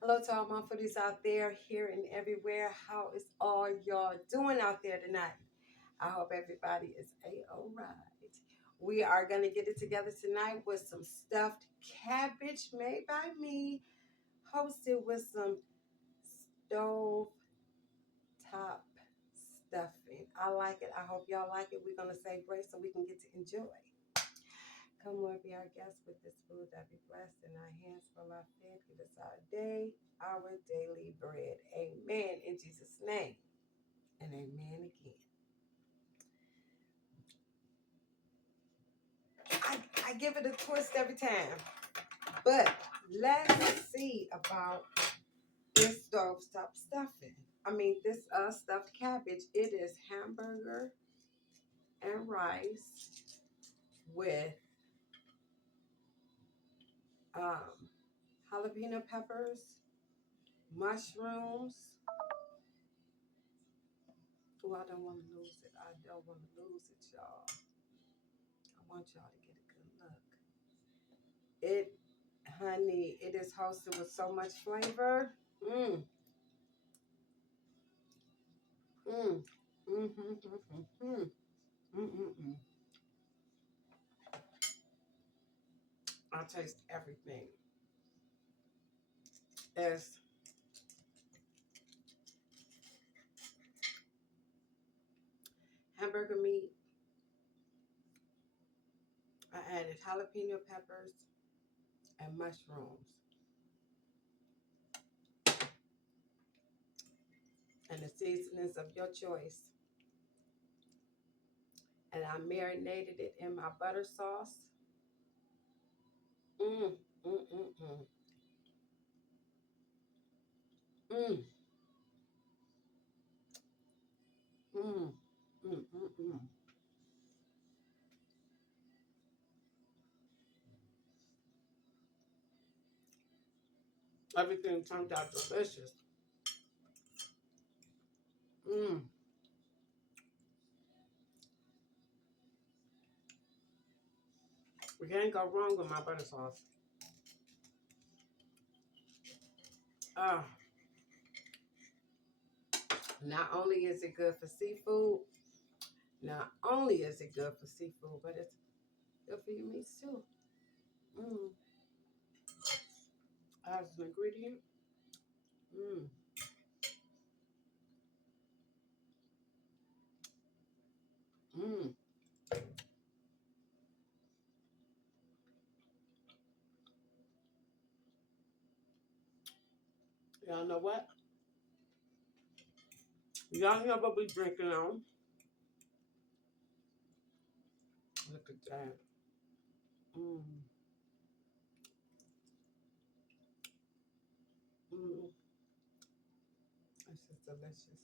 Hello to all my foodies out there, here and everywhere. How is all y'all doing out there tonight? I hope everybody is a-all-right. We are going to get it together tonight with some stuffed cabbage made by me, hosted with some stove top stuffing. I like it. I hope y'all like it. We're going to say grace so we can get to enjoy. Come Lord, be our guest with this food that be blessed in our hands for our faith. Give us our daily bread. Amen. In Jesus' name. And amen again. I give it a twist every time. But let's see about this stovetop stuffing. This stuffed cabbage. It is hamburger and rice with um, jalapeno peppers, mushrooms. Oh, I don't want to lose it. I don't want to lose it, y'all. I want y'all to get a good look. It, honey, it is hosted with so much flavor. Mmm, mmm, mmm, mmm, mmm, mmm, mmm, mmm. I taste everything. There's hamburger meat. I added jalapeno peppers and mushrooms, and the seasonings of your choice. And I marinated it in my butter sauce. Mmm, mmm, mmm, mmm, mmm, mmm, mmm, mmm, mmm. Everything turned out delicious. Mmm. We can't go wrong with my butter sauce. Uh, Not only is it good for seafood, not only is it good for seafood, but it's good for your meats too. Mm. As an ingredient. Mm. Mm. Y'all know what? Y'all know what we drinking on. Look at that. Mm. Mm. This is delicious.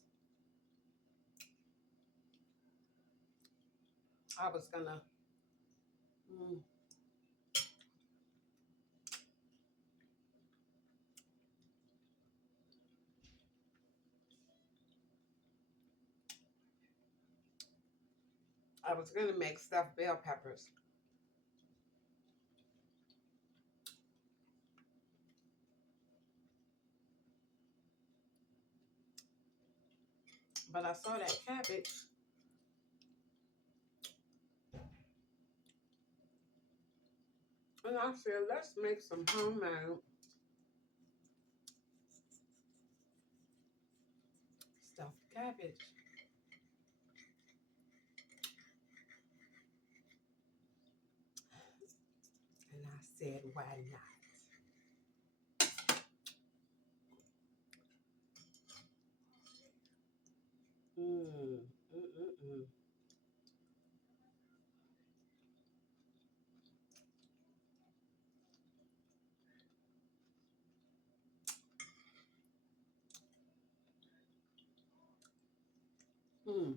I was gonna. Mm. I was gonna make stuffed bell peppers, but I saw that cabbage, and I said, let's make some homemade stuffed cabbage. And I said, why not? Mm, mm, mm, mm. Mm.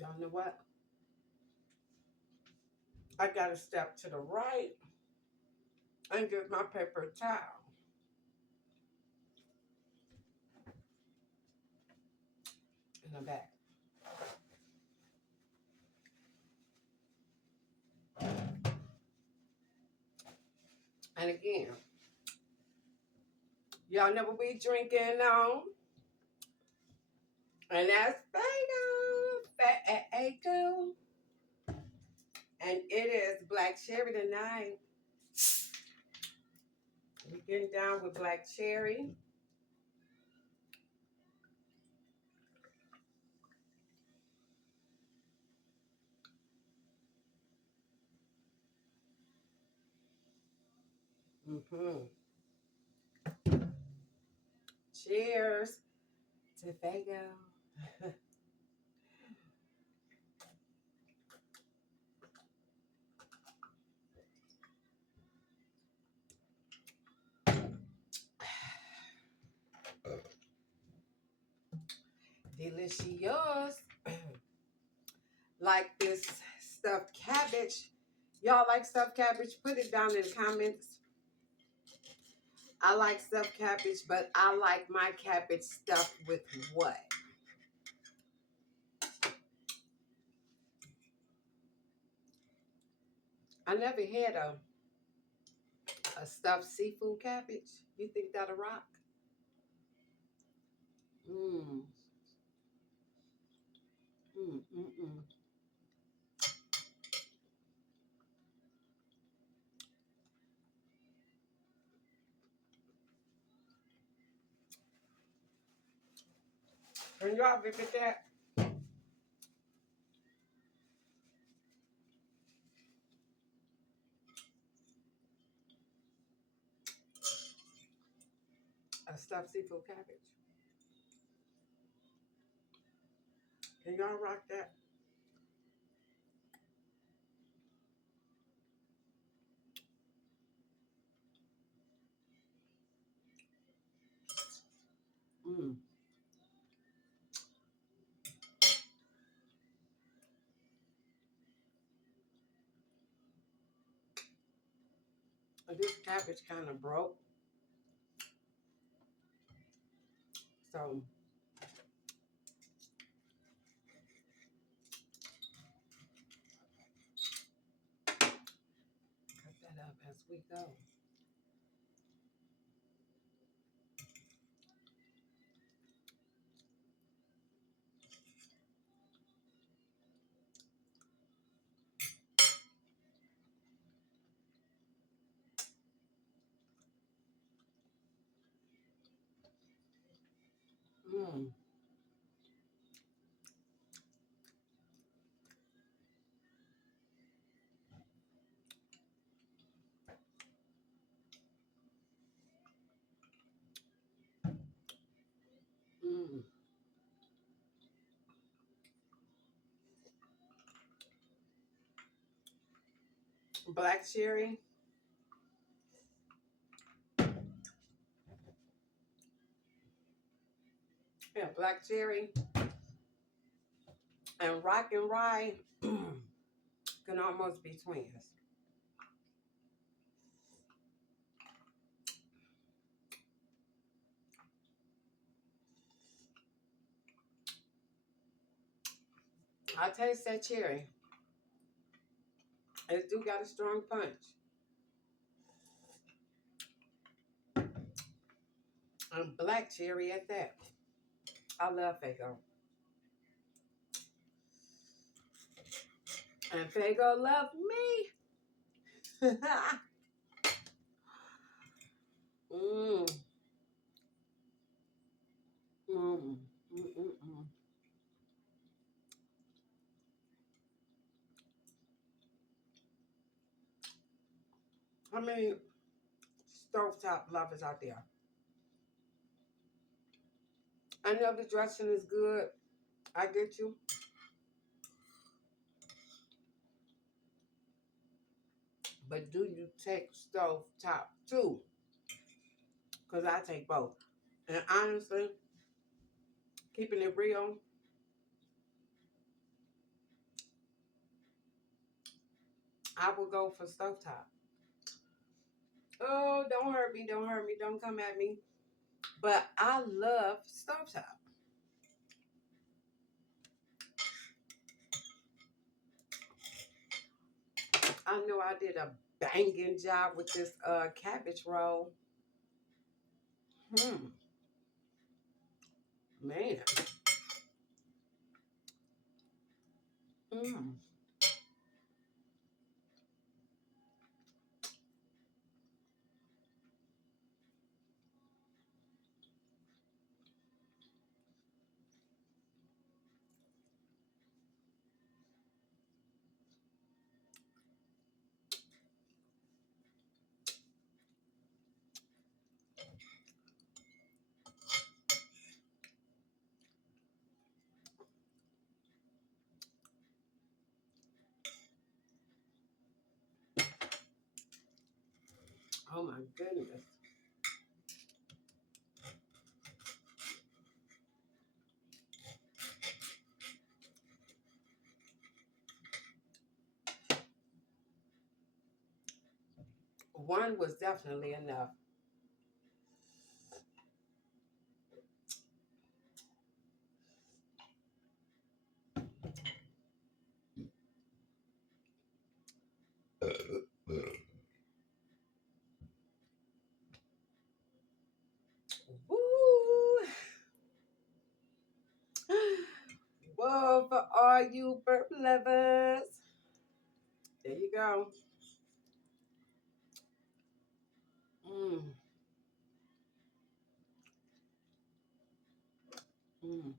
Y'all know what? I gotta step to the right and get my paper towel. And I'm back. And again, y'all never be drinking on. And that's Fago. And it is black cherry tonight. We're getting down with black cherry. Cheers to Fago. Delicious. Like this stuffed cabbage. Y'all like stuffed cabbage? Put it down in the comments. I like stuffed cabbage, but I like my cabbage stuffed with what? I never had a stuffed seafood cabbage. You think that'll rock? Mmm. Mm. Can y'all visit that? A stuffed seafood cabbage. Can y'all rock that? Mmm. This cabbage kind of broke. So cut that up as we go. Mmm. Mmm. Black cherry. Yeah, black cherry and rock and rye can almost be twins. I taste that cherry. It do got a strong punch. And black cherry at that. I love Fago. And Fago love me. Mmm. Mmm. Mm. How many stovetop lovers out there? I know the dressing is good. I get you. But do you take stovetop too? Because I take both. And honestly, keeping it real, I will go for stovetop. Oh, don't hurt me, don't hurt me, don't come at me. But I love stovetop. know I did a banging job with this cabbage roll. Man. Mm. Oh my goodness. One was definitely enough. Woo! Whoa, for all you burp lovers. There you go. Mm, mm.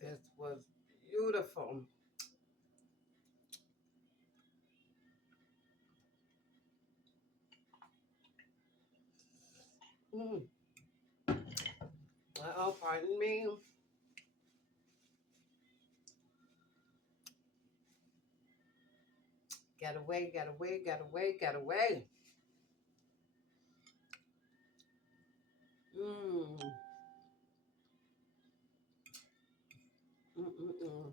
This was beautiful. Mm. Oh, pardon me. Get away, get away, get away, get away. Mm. Mm-mm-mm.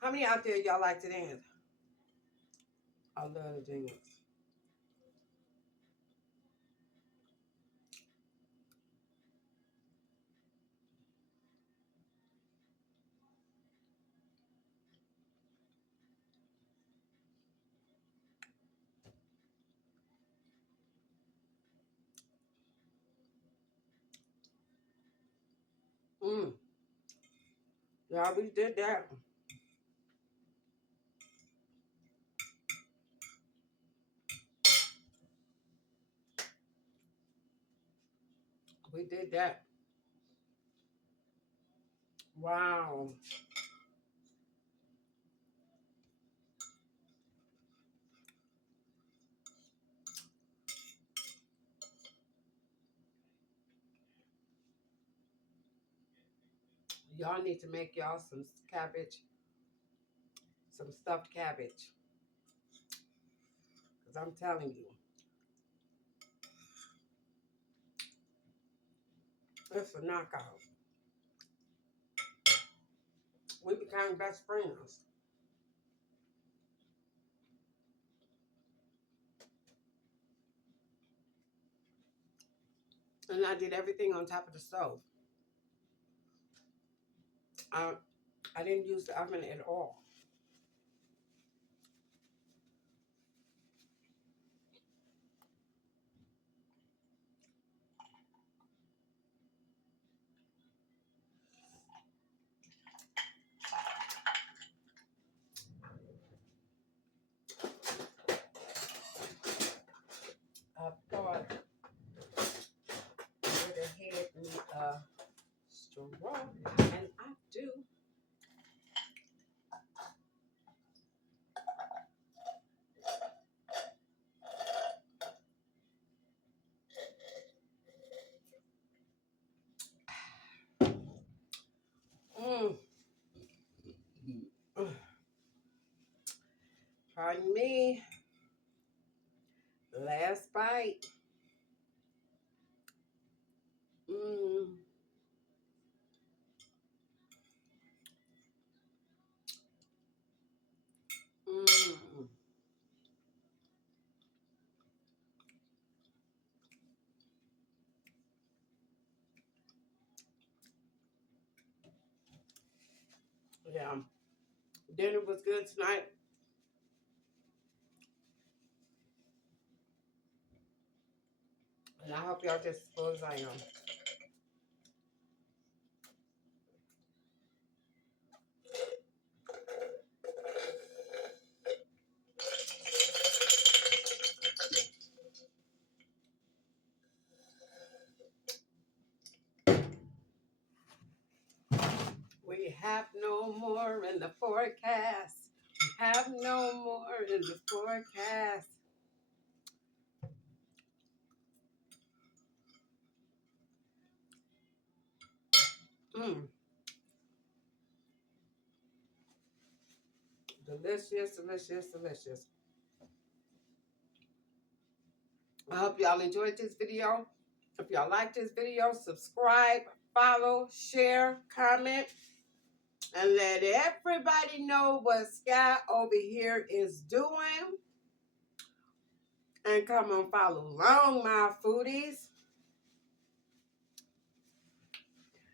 How many out there y'all like to dance? I love to dance. Mm. Yeah, we did that. We did that. Wow. Y'all need to make y'all some cabbage, some stuffed cabbage. Because I'm telling you, it's a knockout. We became best friends. And I did everything on top of the stove. I, I didn't use the oven at all. I thought I would have had me a straw, and I do. Mm. Pardon me. Last bite. Mmm. Mmm. Yeah. Dinner was good tonight. And I hope y'all just as full as I am. We have no more in the forecast. We have no more in the forecast. Mmm. Delicious, delicious, delicious. I hope y'all enjoyed this video. If y'all like this video, subscribe, follow, share, comment, and let everybody know what Sky over here is doing. And come on, follow along, my foodies.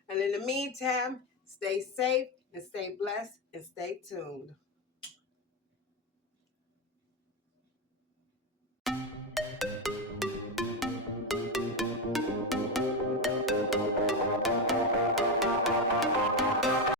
And in the meantime, stay safe and stay blessed and stay tuned.